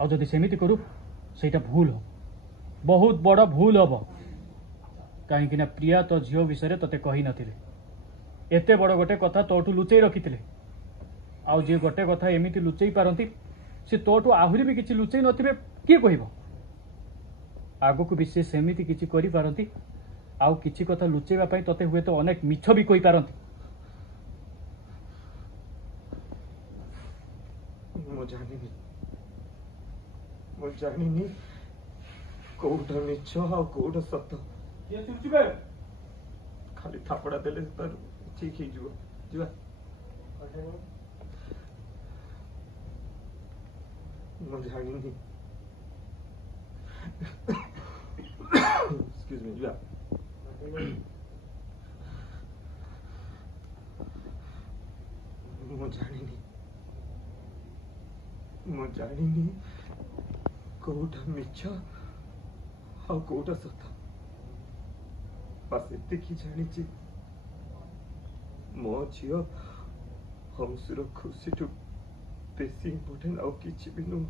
आ जदि सेमिति करू सेटा भूल हो बहुत बड़ भूल हम कहीं प्रिया तो झील विषय तते कही नथिले एते बड़ गोटे कथा तोठू लुचई रखिथिले आउ जे गोटे कथा एमिति लुचई पारंती से तोठू आहुरी भी किछि लुचई नथिबे किए कहबो आगो को भी से सेमिति किछि करि पारंती आउ किछि कथा लुचेबा पई तते हुए तो अनेक मिछ भी कहि पारंती मो जानिनी कोउटा मिछ आ कोउटा सत्य ये चुपचुपे खाली थापड़ा देले तर ठीक ही जुआ जुआ मो जानिनी एक्सक्यूज मी जुआ मो जानिनी कोउटा मिछ आ कोउटा सत्य बस एतिकी जानी मो झील हंसुर खुशी टू बेसी इम्पोर्टेंट आउ किछि भी नुह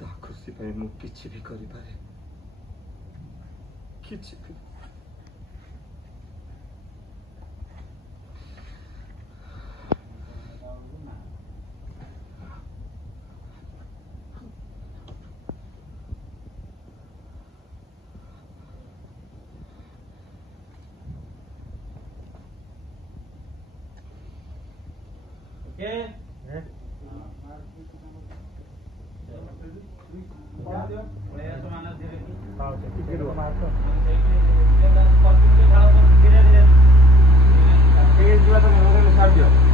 ता खुशी पाई मु किछि भी करि पारे किछि भी धीरे धीरे